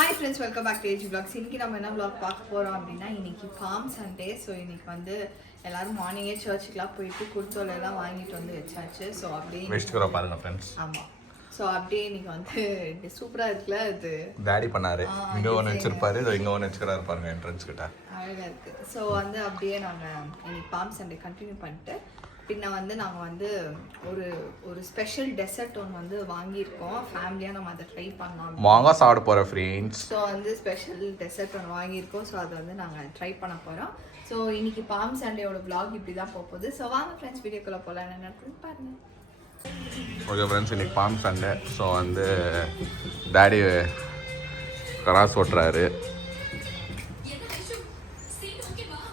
Hi friends, welcome back to age vlogs. இன்னைக்கு நம்ம என்ன vlog பார்க்க போகிறோம் அப்படின்னா, இன்னைக்கு பாம் சண்டே. ஸோ இன்னைக்கு வந்து எல்லாரும் மார்னிங்கே சர்ச்சுக்கெலாம் போயிட்டு குர்த்தோலெல்லாம் வாங்கிட்டு வந்து வச்சாச்சு. ஸோ அப்படியே வெஸ்ட் பாருங்க ஃப்ரெண்ட்ஸ். ஆமாம், ஸோ அப்படியே இன்னைக்கு வந்து சூப்பராக இருக்குல்ல. அது டேடி பண்ணாரு. இங்கே ஒன்று வச்சிருப்பாரு, இங்கே ஒன்று வச்சுக்கிறாரு பாருங்க என்ட்ரன்ஸ் கிட்ட. அழகாக இருக்குது. ஸோ வந்து அப்படியே நாங்கள் இன்னைக்கு பாம் சண்டே கண்டினியூ பண்ணிட்டு பின்ன வந்து நாங்கள் வந்து ஒரு ஒரு ஸ்பெஷல் டெசர்ட் ஒன்று வந்து வாங்கியிருக்கோம். ஃபேமிலியாக நம்ம அதை ட்ரை பண்ணோம். மாங்காய் சாப்பிட போகிறோம் ஃப்ரெண்ட்ஸ். ஸோ வந்து ஸ்பெஷல் டெசர்ட் ஒன்று வாங்கியிருக்கோம். ஸோ அதை வந்து நாங்கள் ட்ரை பண்ண போகிறோம். ஸோ இன்னைக்கு பாம் சண்டேயோட vlog இப்படி தான் போகுது. ஸோ வாங்க ஃப்ரெண்ட்ஸ், வீடியோக்குள்ளே போகலாம். என்ன நடக்குது பாருங்கள். ஓகே ஃப்ரெண்ட்ஸ், இன்னைக்கு பாம் சண்டே. ஸோ வந்து டேடி கராஸ் ஓட்டுறாரு.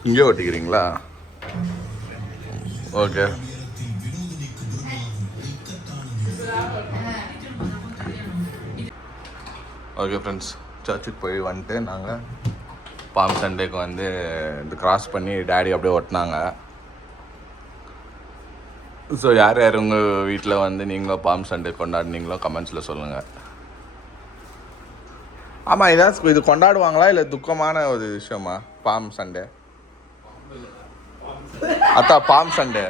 இங்கே ஓட்டிக்கிறீங்களா? ஓகே. ஓகே ஃப்ரெண்ட்ஸ், சர்ச்சுக்கு போய் வந்துட்டு நாங்கள் பாம் சண்டேக்கு வந்து இது கிராஸ் பண்ணி டேடி அப்படியே ஒட்டினாங்க. ஸோ யார் யார் உங்கள் வீட்டில் வந்து நீங்களும் பாம் சண்டே கொண்டாடினீங்களோ கமெண்ட்ஸில் சொல்லுங்கள். ஆமாம், இதான் இது கொண்டாடுவாங்களா இல்லை துக்கமான ஒரு விஷயமா பாம் சண்டே? அத்தா பாம் சண்டே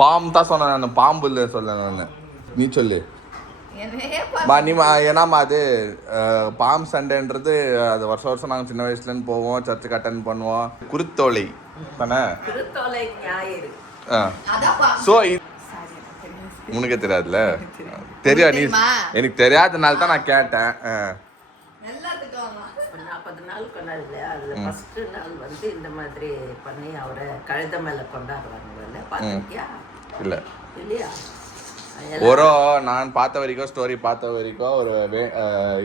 பாம் தான் சொன்னேன் நான், பாம்பு இல்லை சொல்ல நான். நீ சொல்லு ஏன்னாமா அது பாம் சண்டேன்றது அது வருஷம் வருஷம் நாங்கள் சின்ன வயசுலேருந்து போவோம், சர்ச்சுக்கு அட்டன் பண்ணுவோம். குருத்தோலை தானே? ஸோ உனக்கே தெரியாதுல்ல? தெரியும். நீ எனக்கு தெரியாதனால தான் நான் கேட்டேன். 40 நாள் கொண்டாடல. அதில் ஃபஸ்ட்டு நாள் வந்து இந்த மாதிரி பண்ணி அவரை கழுத மேலே கொண்டாடுறாங்கல்ல, பார்த்துருக்கியா? இல்லை இல்லையா? ஒரு நான் பார்த்த வரைக்கும், ஸ்டோரி பார்த்த வரைக்கும் ஒரு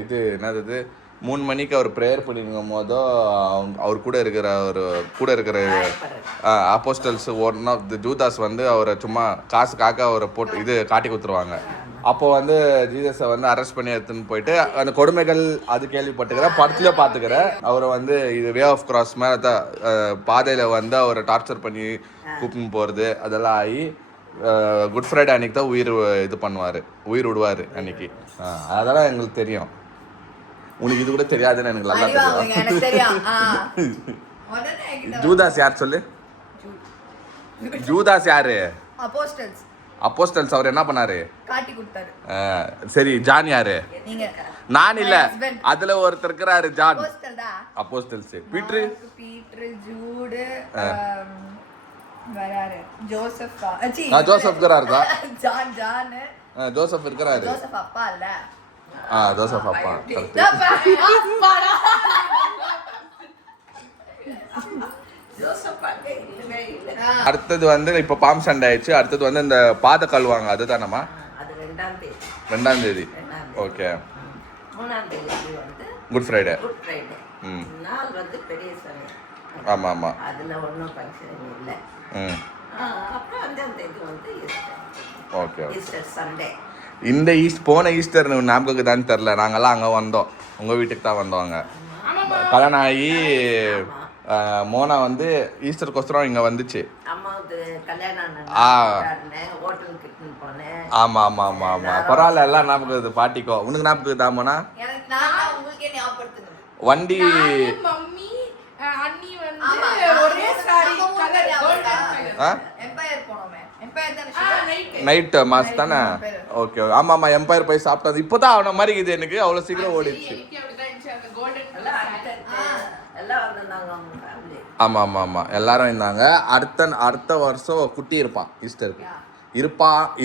இது என்னது 3 மணிக்கு அவர் ப்ரேயர் பண்ணிருக்கும் போதோ அவர் கூட இருக்கிற apostles one of the Judas வந்து அவரை சும்மா காசுக்காக அவரை போட்டு இது காட்டி கொடுத்துருவாங்க. அப்போ வந்து ஜீசஸை வந்து அரெஸ்ட் பண்ணி எடுத்துன்னு போயிட்டு அந்த கொடுமைகள் அது கேள்விப்பட்டுக்கிறேன், படத்துலேயே பார்த்துக்கிறேன். அவரை வந்து இது வே ஆஃப் கிராஸ் மேலே தான் பாதையில் வந்து அவரை டார்ச்சர் பண்ணி கூப்பிட்டு போகிறது அதெல்லாம் ஆகி குட் ஃப்ரைடே அன்னைக்கு தான் உயிர் விடுவார் அன்னைக்கு. அதெல்லாம் எங்களுக்கு தெரியும். உனக்கு இது கூட தெரியாதுன்னு எனக்கு நல்லா தெரியும். ஜூதாஸ் யார் சொல்லு? ஜூதாஸ் யாரு? அப்போஸ்டல்ஸ். அவர் என்ன பண்ணாரு? காட்டி கொடுத்தாரு. சரி, ஜான் யாரு? நான் இல்ல, அதுல ஒருத்தர் இருக்கிறாரு John. Apostles. Peter, Jude, Joseph. Joseph இருக்கிறாரு. ஜோசப் இருக்கிறாரு. ஜோசப் அப்பா இல்ல? ஜோசப் அப்பா. அடுத்தது வந்து இப்ப பாம் சண்டே ஆயிடுச்சு. அடுத்தது வந்து இந்த பாத கழுவாங்க, அதுதானம்மா? அது 2ஆம் தேதி. ஓகே. 3ஆம் தேதி வந்து குட் ஃப்ரைடே. நாள் வந்து பெரிய சண்டே. ஆமா ஆமா, அதுல ஒண்ணும் ஃபங்க்ஷன் இல்ல. அப்புறம் 5ஆம் தேதி வந்து ஈஸ்டர். Okay, Easter Sunday. இந்த போன ஈஸ்டர் ஞாபகம் தான் தெரியல. நாங்கெல்லாம் அங்கே வந்தோம், உங்கள் வீட்டுக்கு தான் வந்தோங்க. கல்யாணம் ஆகி மோனா வந்து ஈஸ்டருக்கோசரம் இங்கே வந்துச்சு. ஆமாம் ஆமாம் ஆமாம் ஆமாம், பரவாயில்ல, எல்லாம் ஞாபகம் இருக்குது. பாட்டிக்கோ உனக்கு ஞாபகம் இருக்குதா மோனா? வண்டி நைட் மாஸ் தானே? ஓகே, ஆமா ஆமா, எம்பயர் போய் சாப்பிட்டது இப்போதான் அவன மாதிரி இது. எனக்கு அவ்வளோ சீக்கிரம் ஓடிடுச்சு. ஆமா ஆமா ஆமா, எல்லாரும் இருந்தாங்க. அடுத்த வருஷம் குட்டி இருப்பான் ஈஸ்டருக்கு.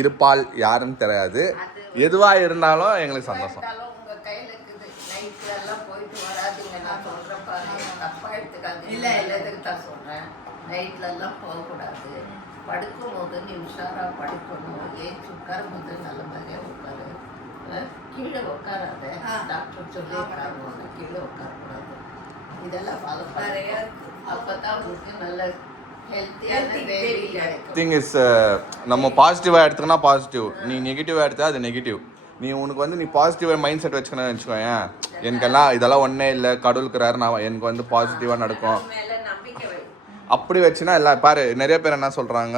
இருப்பாள் யாருன்னு தெரியாது. எதுவா இருந்தாலும் எங்களுக்கு சந்தோஷம். நைட்லலாம் போகக்கூடாது. படுக்கும் போது நீ உஷாராக படுக்கணும். ஏஞ்சி உட்காரும் போது நல்ல மாதிரியாக உட்காரு. கீழே உட்காராத, டாக்டர் சொல்லியிருக்காங்க கீழே உட்காரக்கூடாது. இதெல்லாம் ஃபாலோ பண்ணுங்க. அப்போ தான் உங்களுக்கு நல்ல திங் இஸ், நம்ம பாசிட்டிவாக எடுத்துக்கினா பாசிட்டிவ், நீ நெகட்டிவாக எடுத்தா அது நெகட்டிவ். உனக்கு வந்து நீ பாசிட்டிவாக மைண்ட் செட் வச்சுக்கணும்னு வச்சுக்கோயேன். எனக்கெல்லாம் இதெல்லாம் ஒன்றே இல்லை, கடவுளுக்குறாரு, நான் எனக்கு வந்து பாசிட்டிவாக நடக்கும் அப்படி வச்சுன்னா எல்லாம் பாரு. நிறைய பேர் என்ன சொல்கிறாங்க,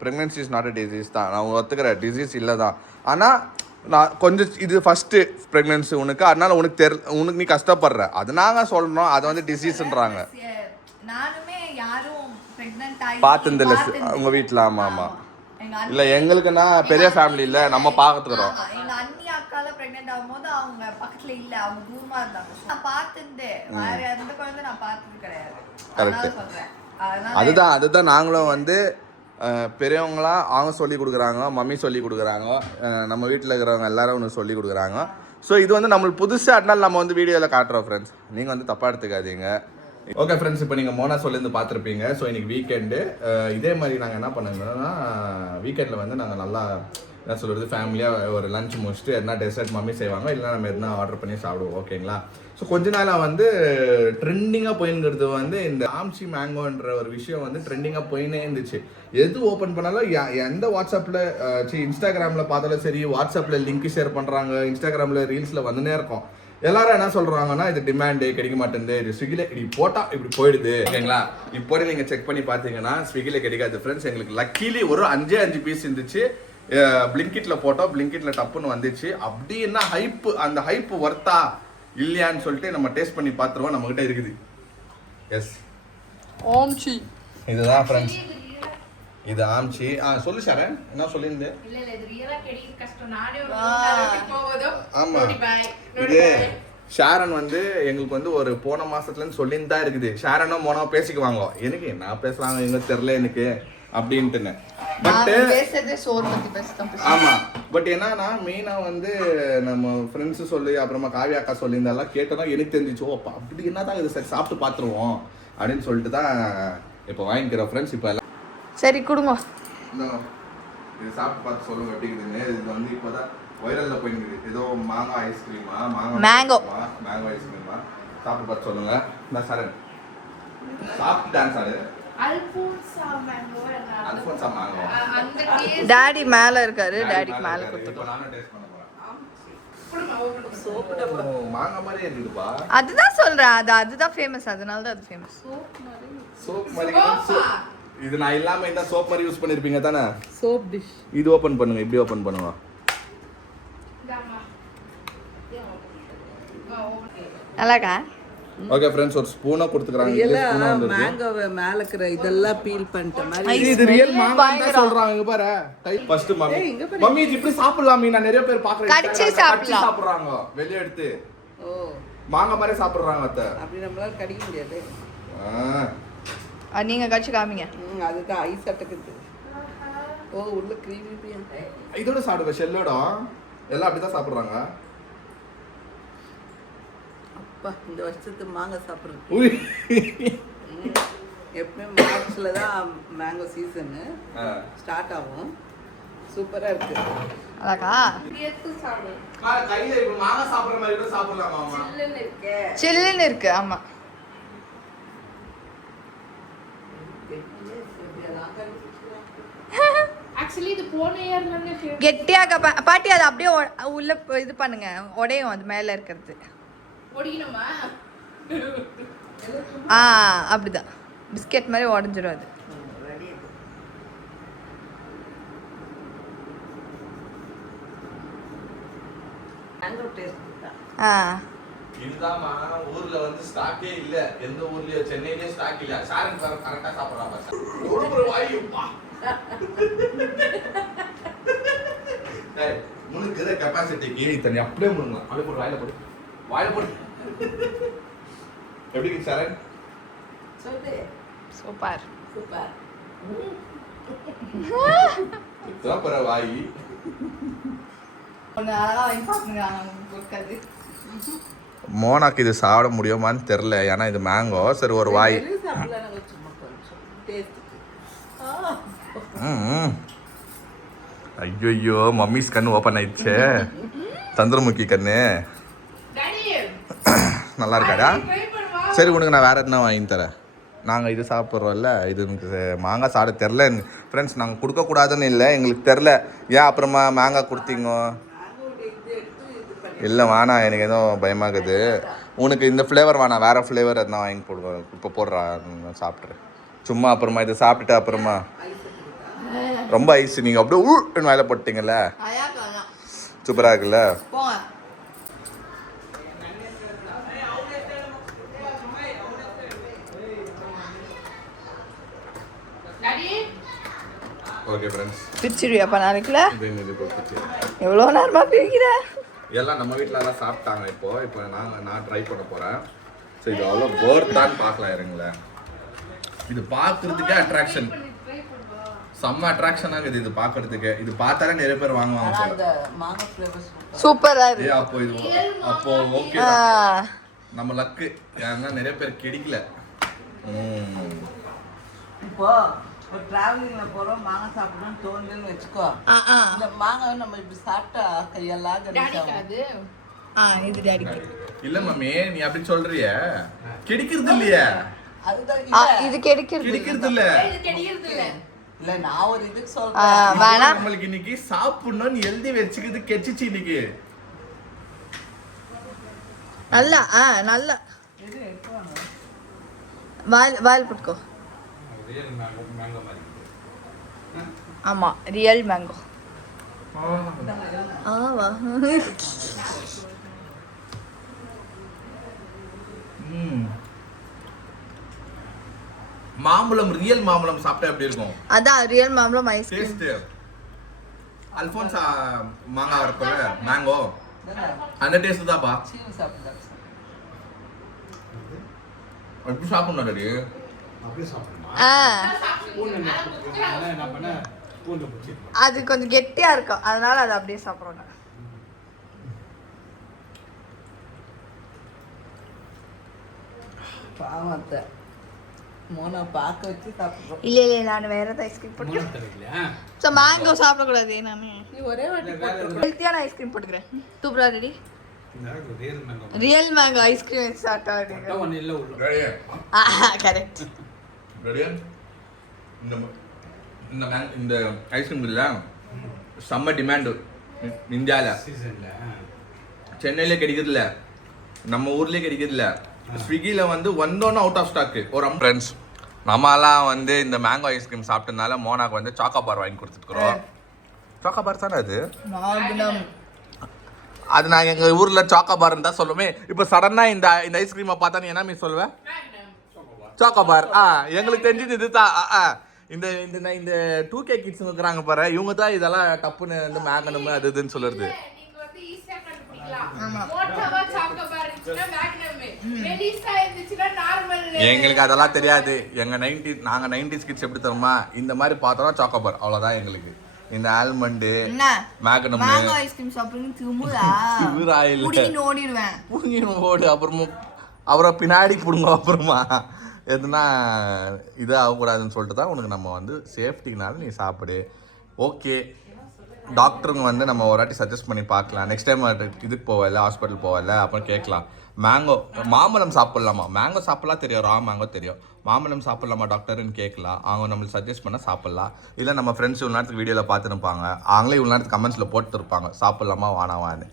pregnancy is not a disease தான். நான் ஒத்துக்கிறேன், டிசீஸ் இல்லை தான். ஆனால் நான் கொஞ்சம் இது ஃபஸ்ட்டு ப்ரெக்னென்சி உனக்கு, அதனால உனக்கு நீ கஷ்டப்படுற, அது நாங்கள் சொல்கிறோம், அதை வந்து டிசீஸ்ன்றாங்க. நானுமே யாரும் பிரெக்னன்ட் ஆகி பார்த்துருந்தில்ல உங்கள் வீட்டில்? ஆமாம் ஆமாம். இல்லை எங்களுக்குன்னா பெரிய ஃபேமிலி இல்லை, நம்ம பார்த்துக்கிறோம். எங்க அண்ணி அக்கால பிரெக்னன்ட் ஆகும்போது அவங்க பக்கத்துல இல்ல, அவங்க தூரமா இருந்தாங்க. நான் பார்த்துட்டேன், வேற எந்த குழந்தை நான் பார்த்தது கிடையாது. கரெக்ட். சொல்றேன் அதுதான் நாங்களும் வந்து பெரியவங்களாம் அவங்க சொல்லி கொடுக்குறாங்க, மம்மி சொல்லி கொடுக்குறாங்க, நம்ம வீட்டில் இருக்கிறவங்க எல்லாரும் ஒன்று சொல்லி கொடுக்குறாங்க. ஸோ இது வந்து நம்மளுக்கு புதுசு, அதனால நம்ம வந்து வீடியோவில் காட்டுறோம் ஃப்ரெண்ட்ஸ், நீங்கள் வந்து தப்பாக எடுத்துக்காதீங்க. ஓகே ஃப்ரெண்ட்ஸ், இப்போ நீங்கள் மோனா சொல்லிருந்து பார்த்துருப்பீங்க. ஸோ இன்றைக்கி வீக்கெண்டு, இதே மாதிரி நாங்கள் என்ன பண்ணுங்கன்னா வீக்கெண்டில் வந்து நாங்கள் நல்லா என்ன சொல்கிறது ஃபேமிலியாக ஒரு லஞ்ச் முடிச்சுட்டு எதனா டெசர்ட் மம்மி செய்வாங்க, இல்லைனா நம்ம எதனா ஆர்டர் பண்ணி சாப்பிடுவோம். ஓகேங்களா? ஸோ கொஞ்ச நாளாக வந்து ட்ரெண்டிங்காக போயிங்கிறது வந்து இந்த ஆம்சி மேங்கோன்ற ஒரு விஷயம் வந்து ட்ரெண்டிங்காக போயினே இருந்துச்சு. எது ஓப்பன் பண்ணாலும் எந்த வாட்ஸ்அப்பில் இன்ஸ்டாகிராமில் பார்த்தாலும் சரி, வாட்ஸ்அப்பில் லிங்க் ஷேர் பண்ணுறாங்க, இன்ஸ்டாகிராமில் ரீல்ஸில் வந்துனே இருக்கும். எல்லாரும் என்ன சொல்கிறாங்கன்னா இது டிமாண்டு கிடைக்க மாட்டேங்குது, இது ஸ்விக்கியில் இப்படி போட்டால் இப்படி போயிடுது. ஓகேங்களா? இப்போ நீங்கள் செக் பண்ணி பார்த்தீங்கன்னா ஸ்விக்கியில் கிடைக்காது ஃப்ரெண்ட்ஸ். எங்களுக்கு லக்கிலி ஒரு 5 பீஸ் இருந்துச்சு. பிளிங்கிட்ல போட்டோம், பிளிங்கிட்ல டப்புன்னு வந்துச்சு. அப்படின்னா ஹைப்பு, அந்த ஹைப்பு ஒர்த்தா இல்லையான்னு சொல்லிட்டு நம்ம டேஸ்ட் பண்ணி பார்த்துருவோம். நம்மகிட்ட இருக்குது. எஸ், ஆம்ச்சி இதுதான் ஃப்ரெண்ட்ஸ், இது ஆம்ச்சி. சொல்லு ஷரண், என்ன சொல்லியிருந்தேன்? ஆமா, இது ஷாரன் வந்து எங்களுக்கு வந்து ஒரு போன மாசத்துலன்னு சொல்லின்னு தான் இருக்குது. ஷாரனும் மோனா பேசிக்குவாங்க, எனக்கு என்ன பேசுறாங்க எங்க தெரியல எனக்கு அப்படின்ட்டுன்னு. பட் ஆமா, பட் என்னன்னா மெயினா வந்து நம்ம ஃப்ரெண்ட்ஸ் சொல்லி அப்புறமா காவியா அக்கா சொல்லியிருந்தாலாம் கேட்டோம்னா எனக்கு தெரிஞ்சிச்சு, ஓ அப்படி என்னதான் இது சரி சாப்பிட்டு பார்த்துருவோம் அப்படின்னு சொல்லிட்டு தான் இப்போ வாங்கிக்கிறோம் ஃப்ரெண்ட்ஸ். இப்போ எல்லாம் சரி கொடுங்க, இது சாப்பிட்டு பார்த்து சொல்லுங்க எப்படி இருக்குதுன்னு. இது வந்து இப்போதான் வைரல்ல போயிருக்குது, ஏதோ மாங்காய் ஐஸ்கிரீமா, மேங்கோ ஐஸ்கிரீமா. சாப்பிட்டு பார்த்து சொல்லுங்க. நான் சரண் சாப்பிட்டு டான்ஸ் ஆடு. Alphonsa mango. டாடி மேல இருக்காரு, டாடிக்கு மேல கொடுத்து. இப்போ நானும் டேஸ்ட் பண்ண போறேன். மாங்காய் மாதிரி இருக்குதுப்பா. அதுதான் சொல்றேன், அதுதான் ஃபேமஸ், அதனால தான் அது ஃபேமஸ். சோப் மாதிரி. இது நான் இல்லாம இந்த சோப் மாதிரி யூஸ் பண்ணிருப்பீங்க தானே? Soap dish. இது ஓபன் பண்ணுங்க, இப்படி ஓபன் பண்ணுங்க. நல்லாக்கா? ஓகே फ्रेंड्स, ஒரு ஸ்பூனா கொடுத்துக்கறாங்க. இந்த ஸ்பூனா வந்து மேங்கோவை மேல இருக்கிற இதெல்லாம் பீல் பண்ணிட்ட மாதிரி. இது ரியல் மாங்காய் தான் சொல்றாங்க. இங்க பாரு, ஃபர்ஸ்ட் மம்மி இது இப்படி சாப்பிடலாமே, நான் நிறைய பேர் பாக்குறேன் கடிச்சு சாப்பிடுறாங்க வெளிய எடுத்து. ஓ, மாங்காய் மாதிரி சாப்பிடுறாங்க அத்தை. அப்படி நம்மளால கடிக்க முடியாது. நீங்க கடிச்சு காமிங்க. அதுதான் ஐஸ் அட்டக்குது. ஓ, உள்ள கிரீமி பியன். இதோட சாப்பிடுங்க, ஷெல்லோட எல்லாம் அப்படி தான் சாப்பிடுறாங்க. இந்த வருஷத்து மாங்காய் சாப்பிட்றது எப்பவுமே மார்ச்ல தான் மேங்கோ சீசனு ஸ்டார்ட் ஆகும். சூப்பரா இருக்கு. அழகா கையில இப்ப மாங்காய் சாப்பிடுற மாதிரி கூட சாப்பிடலாமா? சில்லுன்னு இருக்கு. ஆமா, ஆக்சுவலி இது போன இயர்ல கெட்டியாக பாட்டி அது அப்படியே உள்ள இது பண்ணுங்க, உடையும் அது மேல இருக்கிறது. ஒடிக்கணுமா? அப்படிதான் பிஸ்கெட் மாதிரி உடஞ்சிரும் அது. இதுதான்மா ஊர்ல வந்து ஸ்டாக்கே இல்ல, எந்த ஊர்லயோ சென்னையிலே ஸ்டாக் இல்ல. சாரன் கரெக்டா சாப்பிடுறாங்க. ஒரு வாய் பா டேய், முனுக்கு இத கெபாசிட்டிக்கு இத்தனை அப்படியே முனுங்க. அப்படியே போடு, வாயில போடு. எப்படி இருக்கு சாரன்? சூப்பர். சூப்பர் வாய். மோனாக்கு இது சாப்பிட முடியுமான்னு தெரியல, ஏன்னா இது மேங்கோ. சரி ஒரு வாய். ஐயோ, மம்மிஸ் கண்ணு ஓப்பன் ஆயிடுச்சு. சந்திரமுகி கண்ணு நல்லா இருக்காடா? சரி உனக்கு நான் வேறு எதுனா வாங்கி தரேன். நாங்கள் இது சாப்பிட்றோம்ல, இது எனக்கு மாங்காய் சாப்பிட தெரில ஃப்ரெண்ட்ஸ். நாங்கள் கொடுக்கக்கூடாதுன்னு இல்லை, எங்களுக்கு தெரில. ஏன் அப்புறமா மாங்காய் கொடுத்தீங்க? இல்லை வேணாம், எனக்கு எதுவும் பயமாகுது. உனக்கு இந்த ஃப்ளேவர் வேணாம், வேறு ஃப்ளேவர் எதுனா வாங்கி போடுவேன். இப்போ போடுறா, சாப்பிட்றேன் சும்மா. அப்புறமா இதை சாப்பிட்டுட்டு அப்புறமா ரொம்ப ஐஸ் நீங்கள் அப்படியே ஊன்னு வேலை போட்டீங்கல்ல. சூப்பரா இருக்குல்ல? போங்க. டாடி ஓகே ஃப்ரெண்ட்ஸ், பிரிச்சிருவியா அப்ப நாளைக்குல? இது கொடுத்துச்சு. எவ்வளோ நேரமா பிரிக்கிற? எல்லாம் நம்ம வீட்டில் எல்லாம் சாப்பிட்டாங்க. இப்போ நான் ட்ரை பண்ண போகிறேன். ஸோ இது அவ்வளோ போர்த்தான்னு பார்க்கலாம் இருங்களேன். இது பார்க்குறதுக்கே அட்ராக்ஷன், செம்ம அட்ராக்ஷனாக இருக்குது இது பார்க்கறதுக்கு. இது பார்த்தாலே நிறைய பேர் வாங்குவாங்க ஆனால் போல. இந்த மாங்காய் ஃப்ளேவர்ஸ் சூப்பரா இருக்கு. அப்போ இது அப்போ ஓகே, நம்ம லக்கு. ஏன்னா நிறைய பேர் கிடைக்கல. இப்போ ஒரு டிராவலிங்கில் போகிறோம், மாங்காய் சாப்பிடணும்னு தோணுதுன்னு வச்சுக்கோ. இந்த மாங்காய் நம்ம இப்படி சாப்பிட்டா கையெல்லாம் டாடிக்கு அது இது டாடிக்கு. இல்ல மம்மி, நீ அப்படி சொல்றிய, கிடைக்கிறது இல்லையா? அதுதான் இது கிடைக்கிறது கிடைக்கிறது இல்ல. இது கிடைக்கிறது இல்ல. இல்லை, நான் ஒரு இதுக்கு சொல்கிறேன். வேணா நம்மளுக்கு இன்னைக்கு சாப்பிடணும்னு எழுதி வச்சுக்கிது கெச்சிச்சு இன்னைக்கு. நல்லா நல்லா இது எடுத்துவாங்க. வாயில் போட்டுக்கோ. ஆமா, ரியல் மேங்கோ. ஆவா. மாம்பழம், ரியல் மாம்பழம் சாப்பிட்டா எப்படி இருக்கும்? அதான் ரியல் மாம்பழம் ஐஸ்கிரீம். டேஸ்ட் அல்போன்சா மாங்காய் இருக்குல்ல, மேங்கோ, இதாங்க, அந்த டேஸ்ட் தான்ப்பா. சீனி சாப்பிடுறாங்க. எப்படி சாப்பிடணும் டாடி? அது கொஞ்சம் கெட்டியா இருக்கும், அதனால அது அப்படியே சாப்பிடுறோம். பாவத்தை மோனை பார்க்க வச்சு சாப்பிட்றோம். இல்ல நான் வேற ஏதாவது ஐஸ்கிரீம் போட்டுக்கிறேன். ஸோ மேங்கோ சாப்பிடக்கூடாது நானு. நீ ஒரே வாட்டி போட்டுருக்க. ஹெல்த்தியான ஐஸ்கிரீம் போட்டுக்கிறேன். சூப்பரா ரெடி. ரியல் மேங்கோ ஐஸ்கிரீம் சாப்பிட்டா கரெக்ட். ரெடியா? இந்த ஐஸ்கிரீம் இல்ல செம்ம டிமாண்டு இந்தியாவில். சென்னையிலே கிடைக்கிறது இல்லை, நம்ம ஊர்லேயே கிடைக்கிறது இல்லை. ஸ்விக்கியில் வந்து வந்தோன்னே அவுட் ஆஃப் ஸ்டாக்கு. ஒரு ஃப்ரெண்ட்ஸ், நம்மலாம் வந்து இந்த மேங்கோ ஐஸ்கிரீம் சாப்பிட்டதுனால மோனாக்கு வந்து சாக்கோபார் வாங்கி கொடுத்துருக்குறோம். சாக்கோபார் தானே அது? அது நான் எங்கள் ஊரில் சாக்கோபார்னு தான் சொல்லுவேன். இப்போ சடனாக இந்த ஐஸ்கிரீமை பார்த்தா நீ என்ன மீன் சொல்லுவேன்? சாக்கோபார். எங்களுக்கு தெரிஞ்சது இது தான். இந்த இந்த இந்த 2K கிட்ஸ் இருக்கிறாங்க பாரு, இவங்க தான் இதெல்லாம் டப்புன்னு வந்து மேங்கனமு அது இதுன்னு சொல்லுறது. நீங்க வந்து ஈஸியா கண்டுபிடிக்கலாம். மோட்டாவா சாக்கோபார் இருந்துச்சுனா மேக்னம், மெலிசா இருந்துச்சுனா நார்மல். எங்களுக்கு அதெல்லாம் தெரியாது. நாங்க 90s கிட்ஸ் எப்படி தெரியுமா, இந்த மாதிரி பார்த்தோம்னா சாக்கோபார் அவ்வளவுதான் எங்களுக்கு. இந்த ஆல்மண்ட் மேக்னம் மேங்கோ ஐஸ்கிரீம் சாப்பிடுங்க திமுதா சிவராயில் புடிங்கி ஓடிடுவேன். புடிங்கி ஓடு. அப்புறம் பின்னாடி புடுங்க. அப்புறமா எதுனா இது ஆகக்கூடாதுன்னு சொல்லிட்டு தான் உனக்கு நம்ம வந்து சேஃப்டினால நீ சாப்பிடு. ஓகே, டாக்டருங்க வந்து நம்ம ஒரு வாட்டி சஜஸ்ட் பண்ணி பார்க்கலாம். நெக்ஸ்ட் டைம் இதுக்கு போகல, ஹாஸ்பிட்டல் போகல, அப்புறம் கேட்கலாம். மாம்பழம் சாப்பிட்லாமா? மேங்கோ சாப்பிட்லாம் தெரியும், ரா மேங்கோ தெரியும். மாம்பழம் சாப்பிட்லாமா டாக்டர்னு கேட்கலாம். அவங்க நம்மளுக்கு சஜஸ்ட் பண்ணால் சாப்பிட்லாம். இல்லை நம்ம ஃப்ரெண்ட்ஸ் இவ்வளோ நேரத்துக்கு வீடியோவில் பார்த்துருப்பாங்க, அவங்களே இவ்வளோ நேரத்துக்கு கமெண்ட்ஸில் போட்டுருப்பாங்க சாப்பிட்லாமா வானாவான்னு.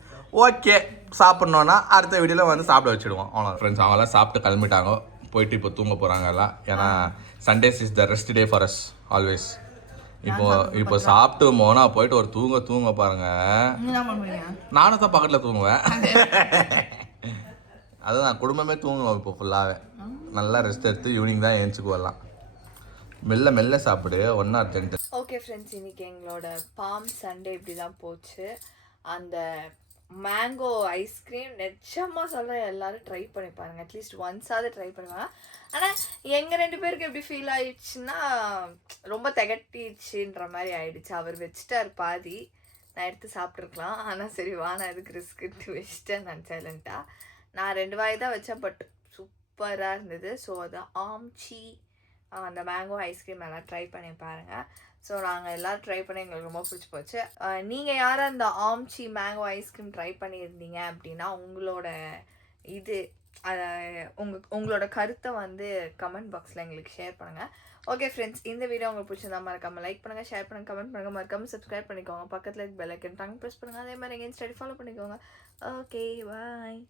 ஓகே, சாப்பிட்ணுன்னா அடுத்த வீடியோவில் வந்து சாப்பிட வச்சுடுவோம். அவ்வளோ ஃப்ரெண்ட்ஸ், அவங்களாம் சாப்பிட்டு கிளம்பிட்டாங்க, போயிட்டு இப்போ தூங்க போகிறாங்க எல்லாம். ஏன்னா Sundays is the rest day for us always. இப்போ சாப்பிட்டு மோனா போயிட்டு ஒரு தூங்க பாருங்க. நானும் தான் பக்கத்தில் தூங்குவேன். அதுதான் குடும்பமே தூங்குவோம் இப்போ ஃபுல்லாகவே. நல்லா ரெஸ்ட் எடுத்து ஈவினிங் தான் ஏஞ்சுக்குவலாம். மெல்ல சாப்பிடு, ஒன்றா அர்ஜென்ட். ஓகே ஃப்ரெண்ட்ஸ், இன்னைக்கு எங்களோட பாம் சண்டே இப்படி தான் போச்சு. அந்த மேங்கோ ஐஸ்கிரீம் நிஜமாக சொல்கிறேன், எல்லோரும் ட்ரை பண்ணி பாருங்கள். அட்லீஸ்ட் ஒன்ஸாவது ட்ரை பண்ணுவாங்க. ஆனால் எங்கள் 2 பேருக்கு எப்படி ஃபீல் ஆயிடுச்சுன்னா, ரொம்ப திகட்டிடுச்சுன்ற மாதிரி ஆயிடுச்சு. அவர் வச்சுட்டார் பாதி, நான் எடுத்து சாப்பிட்ருக்கலாம். ஆனால் சரி நான் எதுக்கு ரிஸ்க்கு வச்சுட்டேன் நான் சைலண்ட்டாக. நான் 2 வாய் தான் வச்சேன், பட் சூப்பராக இருந்தது. ஸோ அது ஆம்ச்சி அந்த மேங்கோ ஐஸ்கிரீம் எல்லாம் ட்ரை பண்ணி பாருங்கள். ஸோ நாங்கள் எல்லோரும் ட்ரை பண்ணி எங்களுக்கு ரொம்ப பிடிச்சி போச்சு. நீங்கள் யாரும் அந்த ஆம்ச்சி மேங்கோ ஐஸ்கிரீம் ட்ரை பண்ணியிருந்தீங்க அப்படின்னா உங்களோட உங்களோட கருத்தை வந்து கமெண்ட் பாக்ஸில் எங்களுக்கு ஷேர் பண்ணுங்கள். ஓகே ஃப்ரெண்ட்ஸ், இந்த வீடியோ உங்களுக்கு பிடிச்சிருந்தா மறக்காமல் லைக் பண்ணுங்கள், ஷேர் பண்ணுங்கள், கமெண்ட் பண்ணுங்கள், மறக்காமல் சப்ஸ்கிரைப் பண்ணிக்கோங்க. பக்கத்தில் பெல் ஐக்கன் ப்ரெஸ் பண்ணுங்கள். அதே மாதிரி எங்கள் இன்ஸ்டாடி ஃபாலோ பண்ணிக்கோங்க. ஓகே, பாய்.